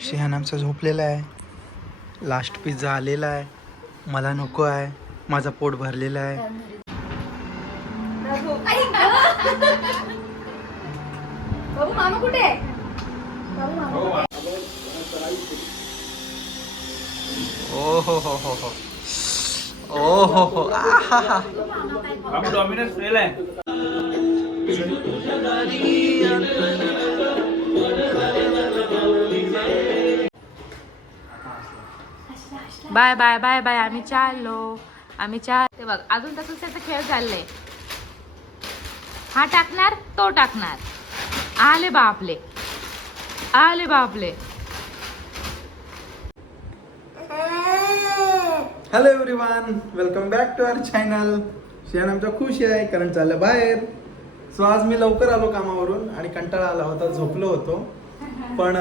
Sheehan आमचा झोपलेला आहे. लास्ट पिझ्झा आलेला आहे. मला नको आहे. माझं पोट भरलेलं आहे? ओ हो हो हो हो ओ हो हो डॉमिनोज फेल आहे. बाय बाय बाय बाय आम्ही चाललो. आम्ही चाल ते बघ अजून तसंच त्याचा खेळ चाललाय. हा टाकणार तो टाकणार. आले बापले. आले बापले. Hello everyone welcome back to our channel Shiyan आमचा खुश आहे कारण चाललं बाहेर. सो आज मी लवकर आलो कामावरून आणि कंटाळा आला होता झोपलो होतो. पण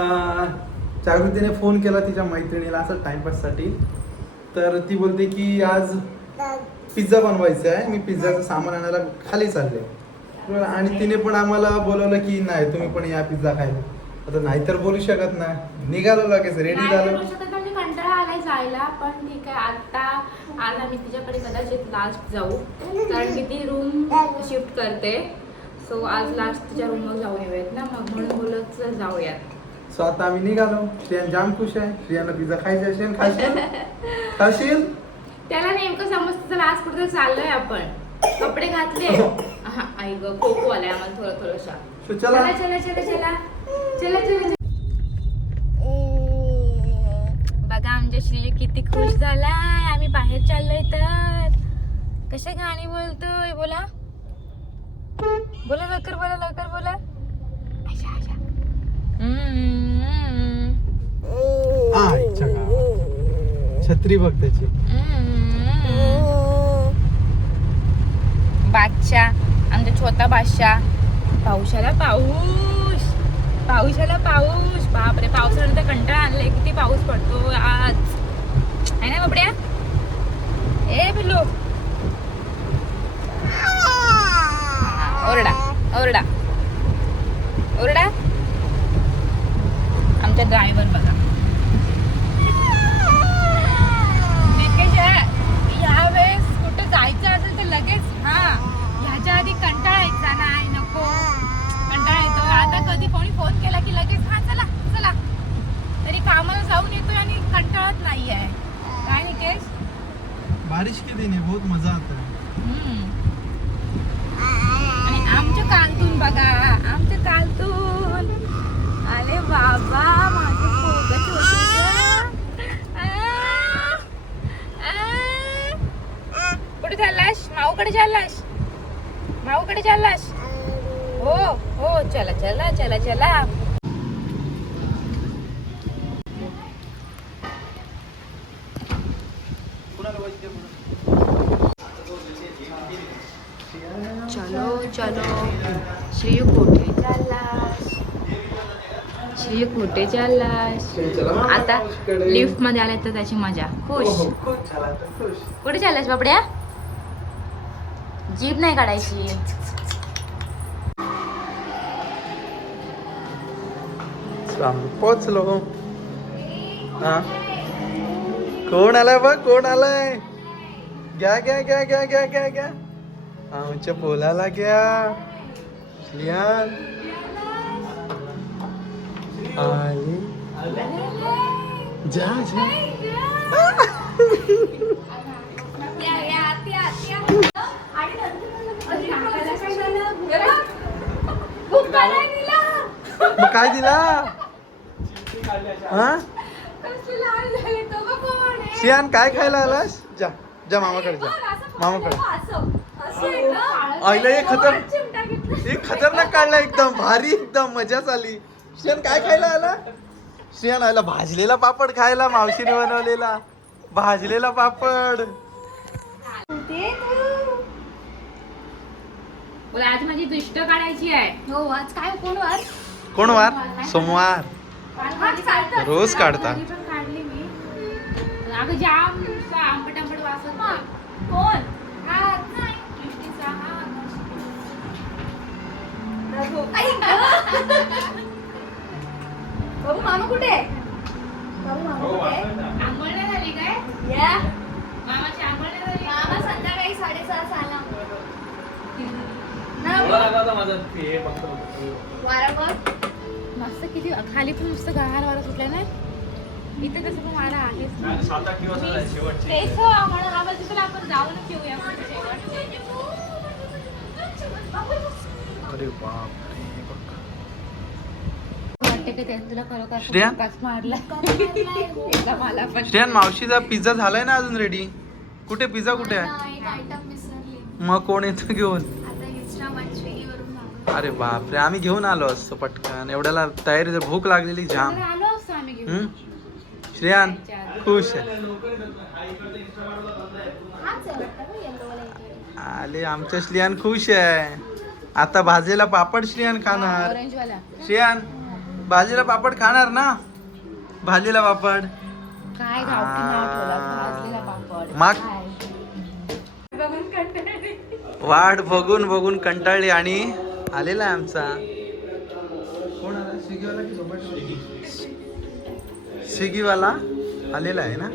अं, जागृतीने फोन केला तिच्या मैत्रिणीला असं टाइमपाससाठी तर ती बोलते की आज पिझ्झा बनवायचा आहे. मी पिझ्झाचं सामान आणायला खाली चालले. आणि तिने पण आम्हाला बोलवलं की नाही तुम्ही पण या पिझ्झा खायला. आता नाहीतर बोलू शकत नाही निघालो लगेच रेडी नाही झालो. कंटाळा आलाय जायला. पण ठीक आहे आता आज आम्ही तिच्याकडे कदाचित लास्ट जाऊ. कारण की ती रूम शिफ्ट करते. सो आज लास्ट तिच्या रूमवर जाऊन येऊयात ना. मग म्हणून बोलत जाऊयात. सो आता आम्ही निघालो. श्रियान जाम खुश आहे. श्रियानं पिझ्झा खायचा असेल खाशील? खाशील? त्याला नेमकं समजतं चला आज कुठे चाललोय आपण. कपडे घातले. आई ग खोको आलाय आम्हाला थोडं थोडंशा चला. चला चला चला चला. चला चला श्री किती खुश झालाय. आम्ही बाहेर चाललोय तर. कशा गाणी बोलतोय? बोला. बोला लवकर बोला लवकर बोला. अच्छा अच्छा आईच्या गावात. छत्री बघ त्याची. बादशाह आमचा छोटा बादशाह. पावसाला पाऊस. पावसाला पाऊस. बापरे पावसानंतर कंटाळा आणलाय किती पाऊस पडतो आज. आहे ना बाबड्या ए पिल्लू. ओरडा ओरडा. ओरडा. त्या ड्रायव्हर बघा निकेश यावेळेस कुठे जायचं असेल तर लगेच हा ह्याच्या आधी कंटाळा यायचा नाही नको कंटाळा येतो आता कधी कोणी फोन केला की लगेच हा चला चला तरी कामाला जाऊन येतोय आणि कंटाळत नाही आहे काय निकेश बारिश के दिन है बहुत मजा आता है हम्म. आणि आमच्या कालतून बघा आमच्या कालतून अरे बाबा माझं पोगं छोटंसं. आ, आ. कुठे चाललास माऊकडे चाललास? माऊकडे चाललास? हो हो चला चला चला चला. चलो चलो. श्री कुठे चाललास? श्री कुठे चाललास? आता लिफ्टमध्ये आले तर त्याची मजा. खुश? हो, खुश. कुठे चाललास बाबड्या जीप नाही काढायची. पोचलो हा. कोण आलाय बघ कोण आलाय? घ्या घ्या घ्या घ्या घ्या घ्या घ्या. आमच्या पोलाला घ्या. श्रियान आली जा जा. मग काय दिला? हा? श्रियान काय खायला आलास? जा जा मामाकडे जा. मामाकडे. आईला एक खतर एक खतरनाक काढला एकदम भारी एकदम मजाच आली. श्रियान काय खायला आला? श्रियान आला भाजलेला पापड खायला मावशीने बनवलेला. भाजलेला पापड. आज माझी दृष्ट काढायची आहे. हो आज काय कोण वार कोण वार सोमवार. रोज काढता. काढली मी. अगं जाम नुसतं आंबट आंबट वास होतोय. कोण? हा, नाही. दृष्टीचा हा. बाबू मामा कुठे? आहे बाबू मामा कुठे? आहे? आंघोळ नाही झाली काय या मामाची आंघोळ नाही झाली मामा संध्याकाळी साडेसहा सहाला ना मला लागला होता माझा हे बघतो वारंवार मस्त किती खाली पण मस्त गार वारा सुटला नाही इथे तसं पण वारा आहेच. तेच हो, म्हणून आम्हाला तिथं आपण पुढे शेवट. अरे बाप श्रेयान मावशीचा पिझ्झा झालाय ना अजून रेडी कुठे? पिझ्झा कुठे आहे? मग कोण येतं घेऊन? अरे बापरे आम्ही घेऊन आलो असतो पटकन. एवढ्याला तयारी भूक लागलेली जाम. हम्म? श्रेयान खुश आहे. इकडे. आले आमच्या श्रियान खुश आहे. आता भाजलेला पापड श्रियान खाणार. ऑरेंज वाला श्रियान भाजलेला पापड खाणार ना? भाजलेला पापड. वाट बघून बघून कंटाळली आणि आलेला आहे आमचा. कोण आला? स्विगीवाला की स्विगीवाला आलेला आहे ना?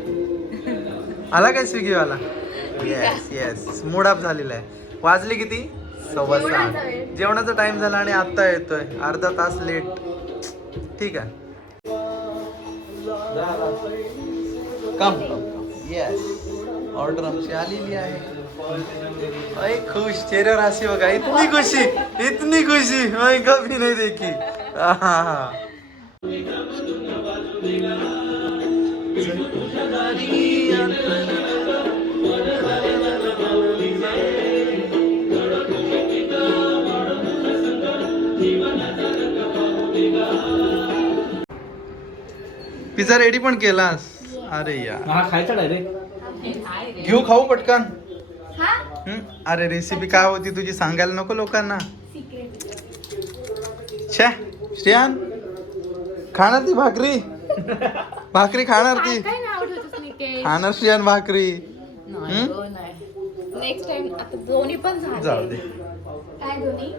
आला काय स्विगीवाला? येस येस मूड अप झालेला आहे. वाजले किती? सव्वा जेवणाचा सहा. जेवणाचा टाइम झाला आणि आत्ता येतोय. अर्धा तास लेट ठीक आहे. कम येस ऑर्डर आमची आलेली आहे. अय खुश. चेहऱ्यावर हसी बघा. इतनी खुशी. इतनी खुशी. मैं कभी नहीं देखी. पिझ्झा रेडी पण केलास? अरे यार. हा खायचा डायरेक्ट? घेऊ खाऊ पटकन. अरे रेसिपी काय होती तुझी सांगायला नको लोकांना. छे श्रेयान खाणार ती भाकरी? भाकरी खाणार ती? काय? खाणार श्रेयान भाकरी. नाही हम्म? गं, नाही. नेक्स्ट टाइम आता दोन्ही पण जाऊ झाले दे. काय दोन्ही?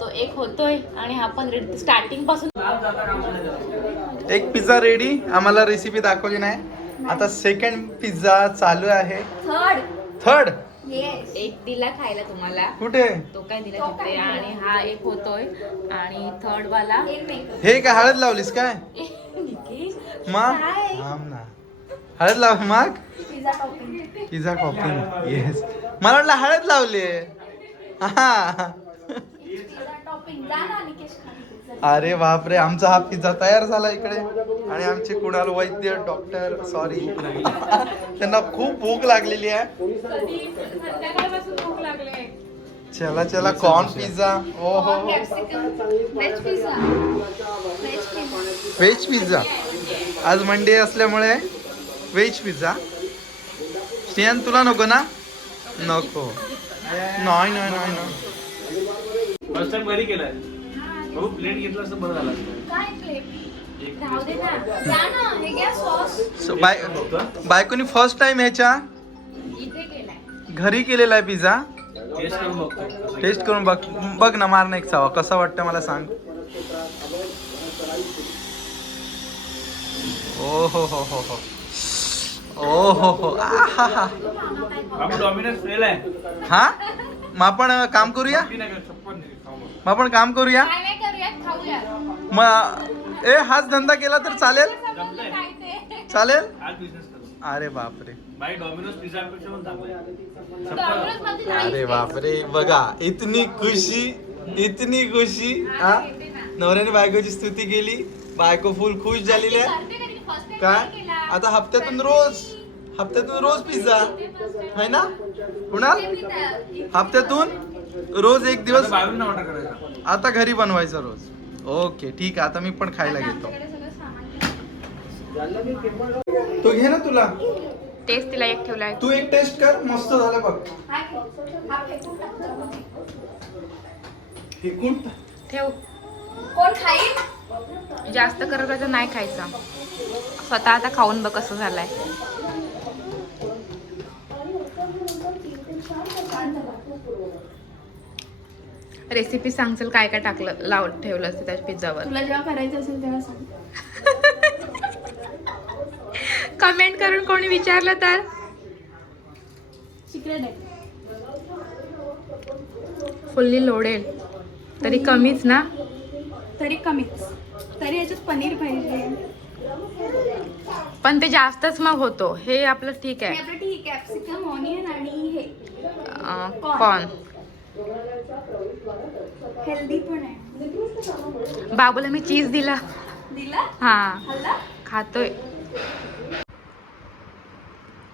तो एक होतोय आणि हा पण स्टार्टिंगपासून. एक पिझ्झा रेडी आम्हाला रेसिपी दाखवली नाही. आता सेकंड पिझ्झा चालू आहे. थर्ड थर्ड एक दिला खायला तुम्हाला. कुठे? तो काय दिला तो तिथे? आणि हा एक होतोय. आणि थर्ड वाला. हे काय हळद लावलीस काय? मग ना. हळद लाव मग. Pizza topping pizza coffee yes मला वाटलं हळद लावली हा. अरे बापरे आमचा हा पिझ्झा तयार झाला इकडे. आणि आमचे कुणाल वैद्य डॉक्टर सॉरी त्यांना खूप भूक लागलेली आहे. चला चला कॉर्न पिझ्झा ओ हो हो. हो. व्हेज पिझ्झा आज मंडे असल्यामुळे व्हेज पिझ्झा श्रेयन तुला नको ना? नको. नाही नाही नाही भाऊ प्लेट घेतला असं बरं झालं असतं. काय प्लेट एक राहू दे ना. जा ना. हे घ्या सॉस So, बाय बायकोनी फर्स्ट टाइम ह्याच्या इथे घरी केलेला आहे पिझ्झा. टेस्ट करून बघतो. टेस्ट करून बघ. बघ ना मार ना एक चावा. कसा वाटतं मला सांग. ओ हो हो हो हो. ओ हो हो. आहाहा. आपण डॉमिनोज फेल आहे हा? मग आपण अं, काम करूया? छप्पन खाऊ मग. मग आपण काम करूया? काय मग ए हाच धंदा केला तर चालेल? चालेल? आज बिझनेस करू. अरे बापरे. अरे. बापरे. बघा इतनी खुशी इतनी खुशी हा. नवऱ्याने बायकोची स्तुती केली. बायको फुल खुश झालेली आहे. काय. आता हप्त्यातून रोज हप्त्यातून रोज पिझ्झा है ना? कुणाल? हप्त्यातून रोज एक दिवस बाहेरून ऑर्डर करायचा. आता घरी बनवायचं रोज. ओके ठीक आहे. आता मी पण खायला घेतो. तो घे ना तुला. तेच तिला एक ठेवलाय. तू एक टेस्ट कर. मस्त झालं बघ. ठेव. हा फेकून टाक. जरा. फेकून? ठेव. कोण खाईल? जास्त करत तर नाही खायचा. स्वतः आता खाऊन बघ कसं झालंय. रेसिपी सांगशील काय काय टाकलं लावत ठेवलं असतं त्या पिझ्झावर तुला जेव्हा करायचं असेल तेव्हा सांग. कमेंट करून कोणी विचारलं तर? सिक्रेट आहे. फुल्ली लोडेल तरी कमीच ना? तरी कमीच. तरी याच्यात पनीर पाहिजे. पण ते जास्तच मग होतो. हे आपलं ठीक आहे. ठीक आहे. कॅप्सिकम ऑनियन आणि हे. कॉर्न हेल्दी पण आहे. बाबूला मी चीज दिला. दिला? हा. खातोय.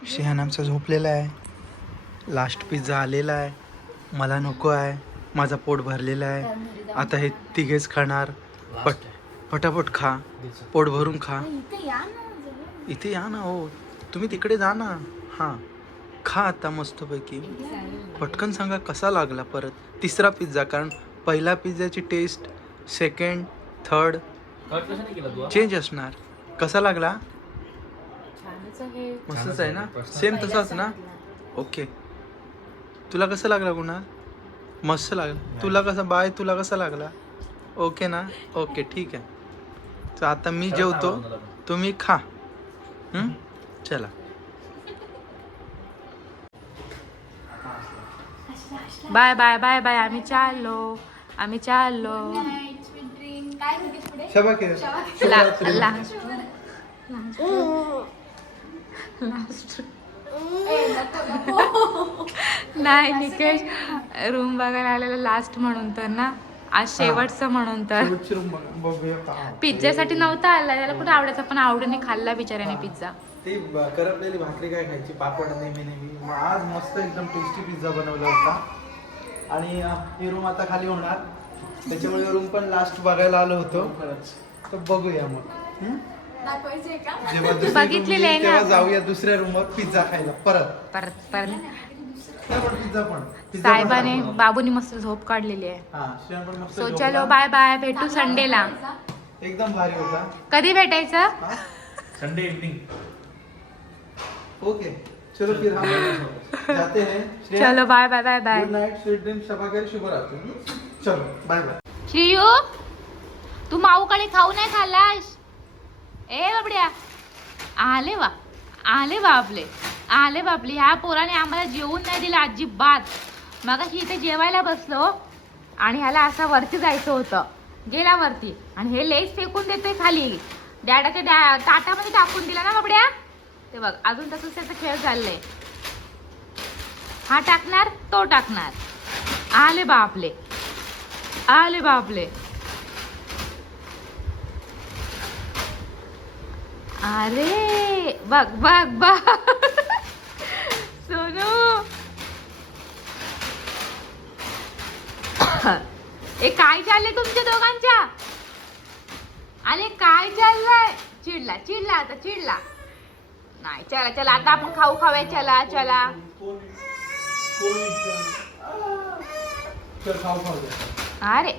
शेहान आमचा झोपलेला आहे. लास्ट पिझ्झा आलेला आहे. मला नको आहे. माझा पोट भरलेला आहे. आता हे तिघेच खाणार. पट पटापट खा. पोट भरून खा. इथे या ना जवळ. इथे या ना हो. तुम्ही तिकडे जा ना. हां. खा आता मस्तपैकी. पटकन सांगा कसा लागला परत? तिसरा पिझ्झा कारण पहिला पिझ्झाची टेस्ट सेकंड थर्ड कट कसं नाही केलं तू? चेंज असणार. कसा लागला? मस्तच आहे ना? सेम तसाच ना? ओके तुला कसं लागला कुणाल मस्त लागला. तुला कसा बाय तुला कसा लागला? ओके ना? ओके ठीक आहे. तर आता मी जेवतो. तुम्ही खा. हं? चला. Bye bye bye bye. आम्ही चाललो. आम्ही चाललो. नाही निकेश रूम बघायला आलेला लास्ट म्हणून तर ना? आज शेवटचं म्हणून तर. पिझ्झासाठी नव्हता आला त्याला कुठे आवडायचा? पण आवडीने खाल्ला बिचाऱ्याने पिझ्झा. ती करपलेली भाकरी काय खायची? पापड नेहमी नेहमी. आज मस्त एकदम टेस्टी पिझ्झा बनवला होता. आणि ही रूम आता खाली होणार. त्याच्यामुळे रूम पण लास्ट बघायला आलो होतो. तर बघूया मग? दाखवायचंय का? जेव्हा दुसरी room बघितलेलं आहे येईल, ना तेव्हा आपण. जाऊया दुसऱ्या रूमवर पिझ्झा खायला. परत. परत परत. नाही पण पिझ्झा पण. पिझ्झा पण साहेबाने खायला. बाबूनी मस्त झोप काढलेली आहे. हा श्रेयान पण मस्त सो झोपला. चलो बाय बाय भेटू संडेला एकदम भारी होता. कधी भेटायचं? Sunday evening okay. चलो फिर हम जाते हैं। चलो bye bye bye bye good night sweet dream शबाकर शुभ रात्री। चलो बाय बाय श्रीयू तू माऊकडे खाऊ नाही खाल्लास? ए बाबड्या आले वा आले बापले आले बापले ह्या पोराने आम्हाला जेवून नाही दिलं अजिबात. मगाशी इथे जेवायला बसलो आणि ह्याला असं वरती जायचं होतं. गेला वरती आणि हे लेस फेकून देतोय खाली. डॅडाच्या डॅ ताटामध्ये टाकून दिला ना बाबड्या? ते बघ अजून तसंच त्याचा खेळ चाललंय. हा टाकणार तो टाकणार. आले बापले. आले बापले. अरे बघ बघ बघ. सोनू. ए काय चाललंय तुमच्या दोघांच्या? अरे काय चाललंय? चिडला चिडला आता चिडला. नाही. चला चला आता आपण खाऊ खाऊया. चला चला. चल खाऊ खाऊ दे. अरे.